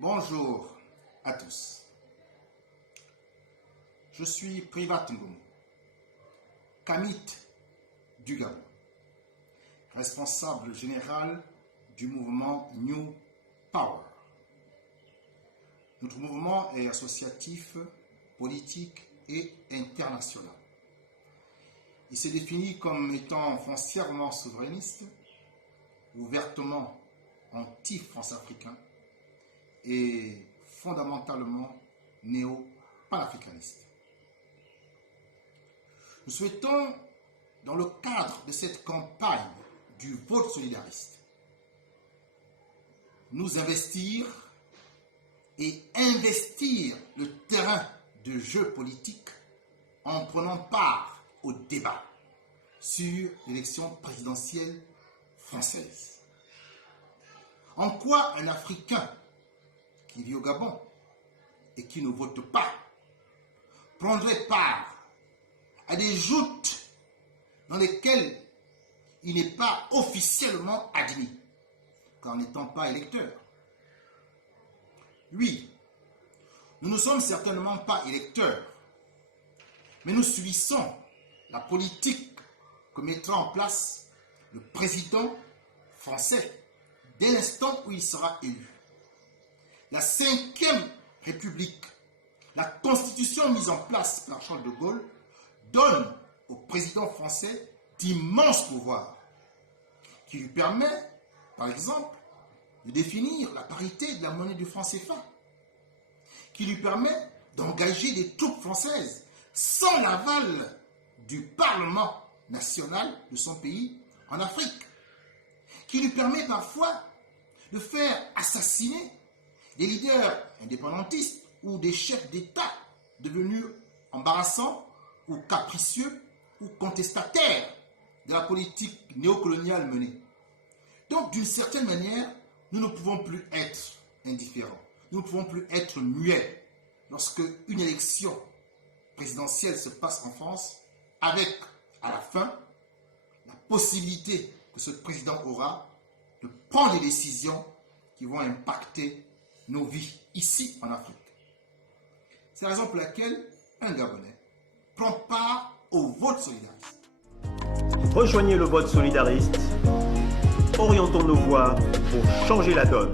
Bonjour à tous. Je suis Privat Ngom, Kamit du Gabon, responsable général du mouvement New Power. Notre mouvement est associatif, politique et international. Il se définit comme étant foncièrement souverainiste, ouvertement anti-france-africain et fondamentalement néo-panafricaniste. Nous souhaitons, dans le cadre de cette campagne du vote solidariste, nous investir et investir le terrain de jeu politique en prenant part au débat sur l'élection présidentielle française. En quoi un Africain qui vit au Gabon et qui ne vote pas prendrait part à des joutes dans lesquelles il n'est pas officiellement admis, car n'étant pas électeur. Oui, nous ne sommes certainement pas électeurs, mais nous subissons la politique que mettra en place le président français dès l'instant où il sera élu. La 5e République, la constitution mise en place par Charles de Gaulle, donne au président français d'immenses pouvoirs qui lui permet, par exemple, de définir la parité de la monnaie du franc CFA, qui lui permet d'engager des troupes françaises sans l'aval du Parlement national de son pays en Afrique, qui lui permet parfois de faire assassiner des leaders indépendantistes ou des chefs d'État devenus embarrassants ou capricieux ou contestataires de la politique néocoloniale menée. Donc, d'une certaine manière, nous ne pouvons plus être indifférents. Nous ne pouvons plus être muets lorsque une élection présidentielle se passe en France avec, à la fin, la possibilité que ce président aura de prendre des décisions qui vont impacter nos vies ici en Afrique. C'est la raison pour laquelle un Gabonais prend part au vote solidariste. Rejoignez le vote solidariste. Orientons nos voix pour changer la donne.